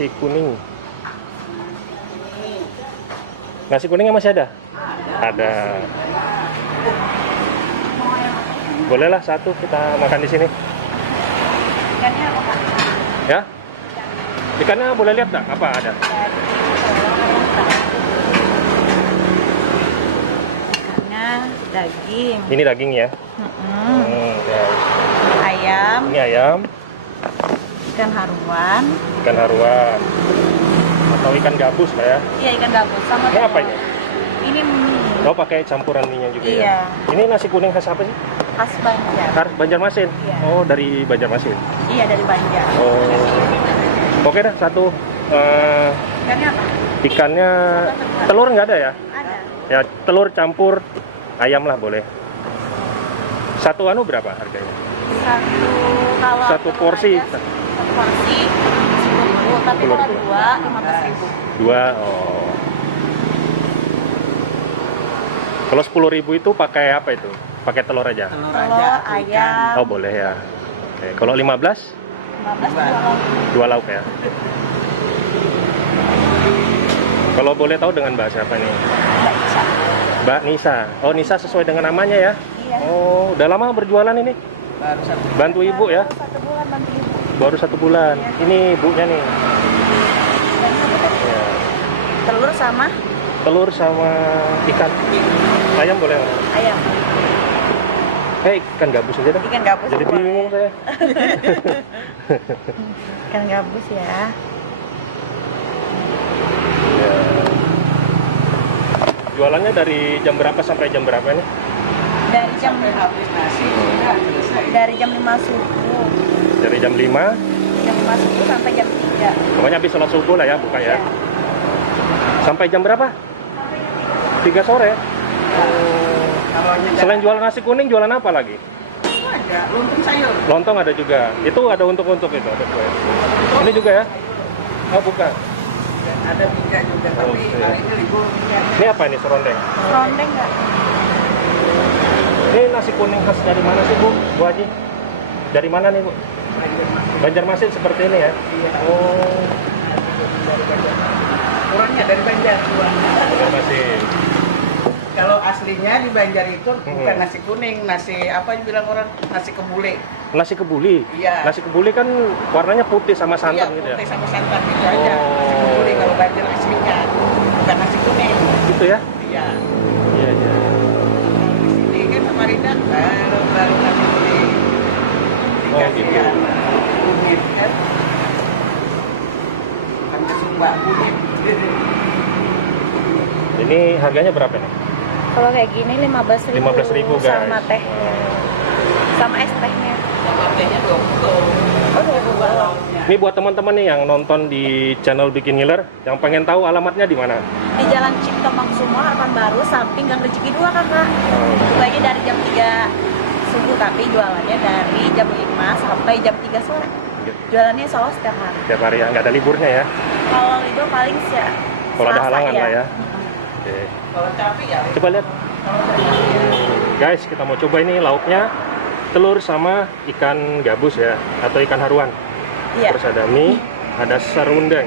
nasi kuning. Nasi kuningnya masih ada? Ada. Bolehlah satu kita makan di sini. Ikannya apa, Pak? Ya? Ikannya boleh lihat nggak? Apa ada? Ikannya daging. Ini daging ya? Guys. Ayam. Ini ayam. Ikan haruan. Ikan haruan. Atau ikan gabus lah ya? Iya, ikan gabus sama Ini apa ini? Ini mie. Oh, pakai campuran mie juga Iya. ya? Ini nasi kuning khas apa sih? Khas Banjar. Khas Banjarmasin? Iya. Oh, dari Banjarmasin? Iya, dari Banjar. Oh. Oke dah, satu. Ikannya apa? Ikannya, telur nggak ada ya? Ada. Ya, telur campur ayam lah boleh. Satu anu berapa harganya? Kalau Satu telur porsi. aja, satu porsi 10.000, tapi kalau 10.000. dua 15.000. Dua, oh. Kalau 10.000 itu pakai apa itu? Pakai telur aja? Telur, ayam. Oh, boleh ya. Oke. Kalau 15? 15 Dua lauk ya. Kalau boleh tahu dengan Mbak siapa nih? Mbak Isa. Mbak Nisa. Oh, Nisa sesuai dengan namanya ya? Iya. Oh, udah lama berjualan ini? Bantu ibu ya? 1 bulan bantu ibu. Baru 1 bulan. Iya. Ini ibunya nih. Dan apa tadi? Ya. Telur sama Telur sama ikan. Ayam boleh nggak? ayam. Ikan gabus aja dah. Ikan gabus. Jadi boleh. bingung saya. Ikan gabus ya. Ya. Jualannya dari jam berapa sampai jam berapa nih? Dari jam dari jam 5 subuh. Dari jam 5, Jam 5 subuh sampai jam 3. pokoknya habis sholat subuh lah ya buka ya. Iya. Sampai jam berapa? 3 sore. Selain jualan nasi kuning, jualan apa lagi? Ada lontong sayur. Lontong ada juga. Itu ada untuk itu. Ada kue. Ini juga ya? Oh, bukan. Ada 3 juga, tapi Oke. hari ini libur. Ini apa ini serondeng? Rondeng nggak? Ini nasi kuning khas dari mana sih Bu? Bu Haji? Dari mana nih Bu? Banjarmasin seperti ini ya? Iya. Oh, Kurangnya dari Banjar. Banjarmasin. Kalau aslinya di Banjar itu bukan nasi kuning, nasi apa yang bilang orang, nasi kebuli. Nasi kebuli? Iya. Nasi kebuli kan warnanya putih sama santan Iya, gitu ya? putih sama santan gitu aja. Nasi kebuli kalau Banjar aslinya, bukan nasi kuning. Gitu ya? Iya. Iya, iya. Kalau di sini kan Samarinda baru nasi kuning. Dikasih gitu. yang kunyit kan. Bukan Sumba kunyit. Ini harganya berapa nih? Kalau kayak gini 15.000. 15.000 guys. Sama teh. Sama es tehnya. Sama tehnya 20. Oh, 20. Ini buat teman-teman nih yang nonton di channel Bikin Ngiler, yang pengen tahu alamatnya di mana? Di Jalan Cipto Mangkusumo, Harapan Baru, samping Gang Rezeki 2, Kakak. Bukanya dari jam 3 subuh, tapi jualannya dari jam 5 sampai jam 3 sore. Jualannya selalu setiap hari. Tiap hari ya, nggak ada liburnya ya? Kalau libur paling sih ya, Kalau ada Selasa halangan lah ya? Oke. Kalau capek ya. Coba lihat. Guys, kita mau coba ini lauknya telur sama ikan gabus ya, atau ikan haruan. Iya. Terus ada mie, ada serundeng.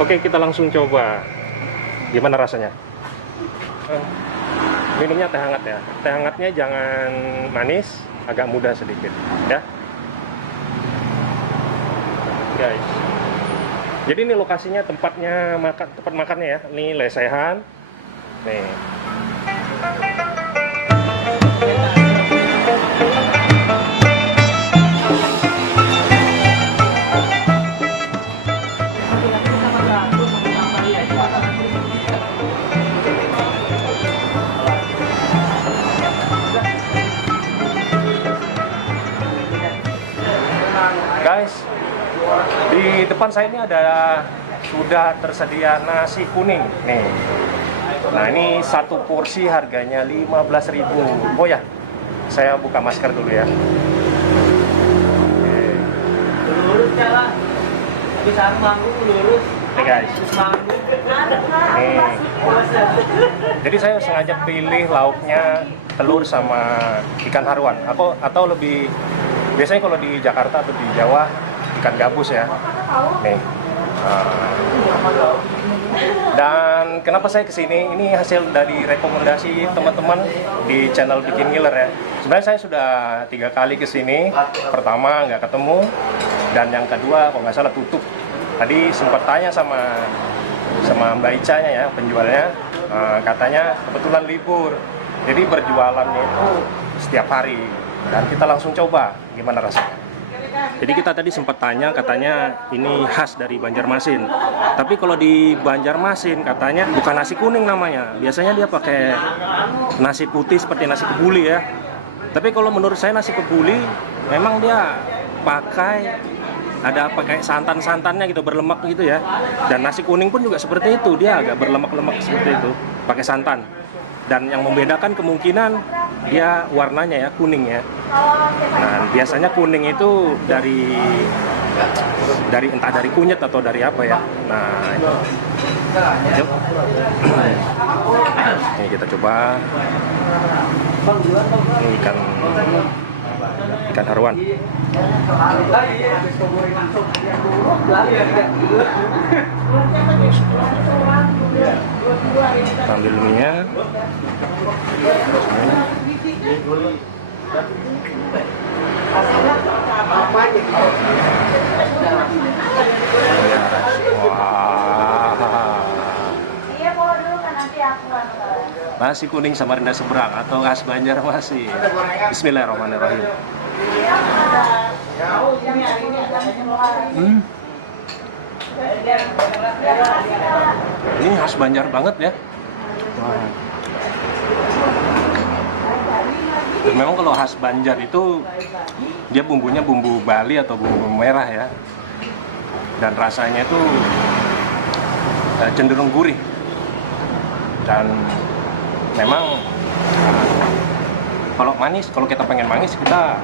Oke, kita langsung coba. Gimana rasanya? Minumnya teh hangat ya. Teh hangatnya jangan manis, agak muda sedikit ya. Guys. Jadi ini lokasinya tempatnya makan, tempat makannya ya. Ini lesehan. Nih. Guys, di depan saya ini ada sudah tersedia nasi kuning nih. Nah, ini satu porsi harganya 15.000. Oh ya, saya buka masker dulu ya. Oke. Lurus jalan. Bisa manggung lurus. Oke guys. Nih. Jadi saya sengaja pilih lauknya telur sama ikan haruan. Atau lebih biasanya kalau di Jakarta atau di Jawa ikan gabus ya. Nih. Dan kenapa saya kesini? Ini hasil dari rekomendasi teman-teman di channel Bikin Ngiler ya. Sebenarnya saya sudah 3 kali kesini. Pertama nggak ketemu, dan yang kedua kalau nggak salah tutup. Tadi sempat tanya sama Mbak Ica-nya ya, penjualnya, katanya kebetulan libur. Jadi berjualannya itu setiap hari. Dan kita langsung coba gimana rasanya. Jadi kita tadi sempat tanya, katanya ini khas dari Banjarmasin. Tapi kalau di Banjarmasin katanya bukan nasi kuning namanya. Biasanya dia pakai nasi putih seperti nasi kebuli ya. Tapi kalau menurut saya nasi kebuli memang dia pakai santan-santannya gitu, berlemak gitu ya. Dan nasi kuning pun juga seperti itu, dia agak berlemak-lemak seperti itu, pakai santan. Dan yang membedakan kemungkinan dia warnanya ya, kuning ya. Nah, biasanya kuning itu dari entah dari kunyit atau dari apa ya. Nah, itu. Ini kita coba. Ini ikan haruan. Ambil minyak. Nasi kuning Samarinda seberang atau khas Banjarmasin. Bismillahirrahmanirrahim. Ini khas Banjar banget ya. Wah. Dan memang kalau khas Banjar itu dia bumbunya bumbu Bali atau bumbu merah ya. Dan rasanya itu cenderung gurih. Dan memang kalau manis, kalau kita pengen manis kita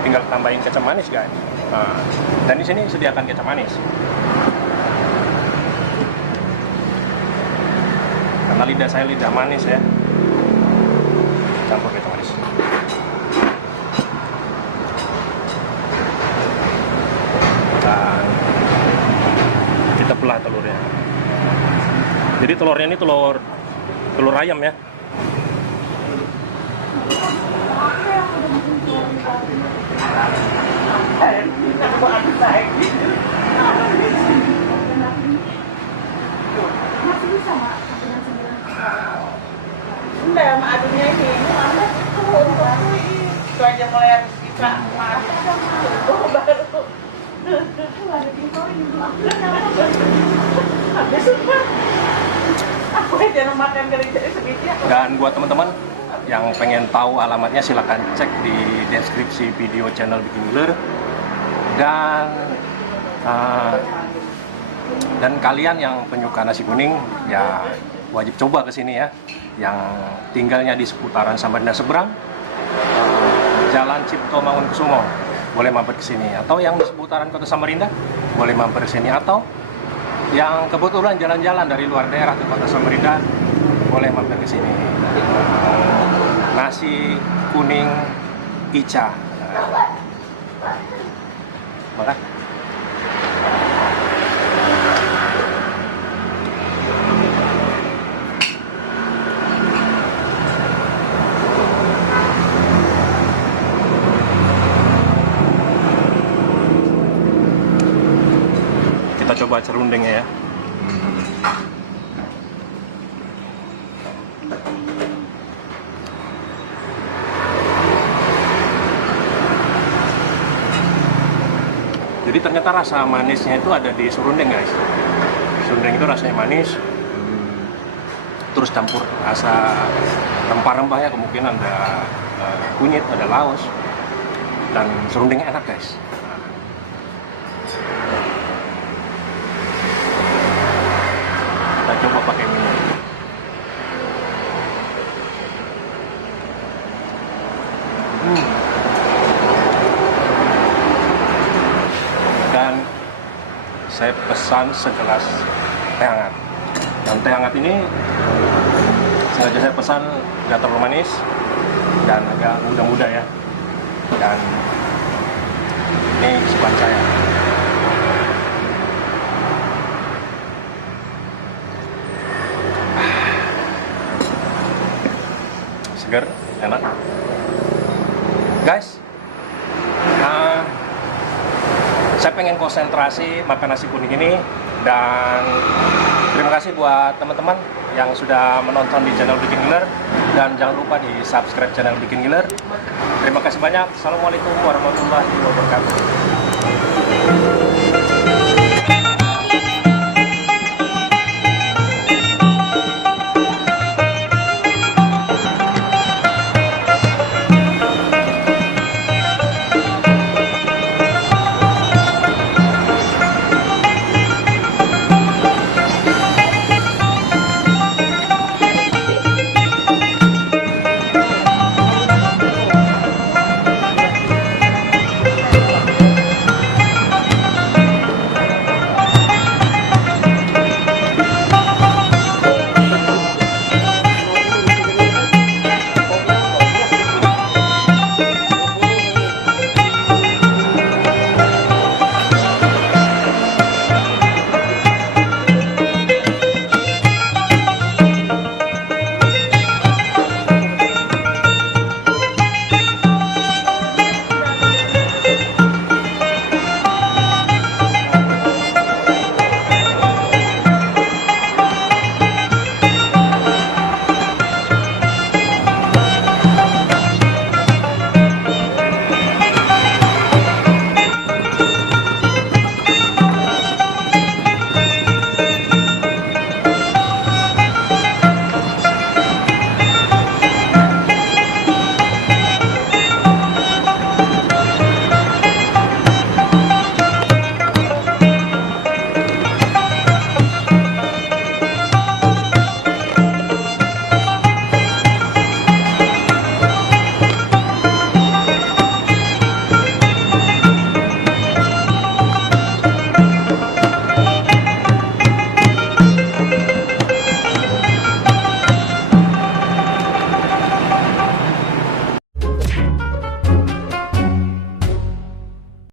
tinggal tambahin kecap manis guys. Dan di sini sediakan kecap manis. Karena lidah saya lidah manis ya, campur kecap manis. Dan kita belah telurnya. Jadi telurnya ini telur ayam ya. Enggak, sama aduknya ini. Itu aja mulai bisa baru. Habis aku aja makan kerja sedikit. Dan buat teman-teman yang pengen tahu alamatnya silahkan cek di deskripsi video channel Bikin Ngiler. Dan kalian yang penyuka nasi kuning ya wajib coba kesini ya. Yang tinggalnya di seputaran Samarinda seberang, Jalan Cipto Mangunkusumo, boleh mampir ke sini. Atau yang di seputaran Kota Samarinda boleh mampir ke sini. Atau yang kebetulan jalan-jalan dari luar daerah ke Kota Samarinda boleh mampir ke sini. Nasi kuning Ica. Makan. Kita coba serundengnya ya. Jadi ternyata rasa manisnya itu ada di serundeng guys. Serundeng itu rasanya manis, terus campur rasa rempah-rempahnya, kemungkinan ada kunyit, ada laos, dan serundengnya enak guys. Kita coba pakai minyak. Dan saya pesan segelas teh hangat. Dan teh hangat ini sengaja saya pesan nggak terlalu manis dan agak muda-muda ya. Dan ini kesukaan saya. seger, enak. Guys, saya pengen konsentrasi makan nasi kuning ini, dan terima kasih buat teman-teman yang sudah menonton di channel Bikin Ngiler, dan jangan lupa di subscribe channel Bikin Ngiler. Terima kasih banyak. Assalamualaikum warahmatullahi wabarakatuh.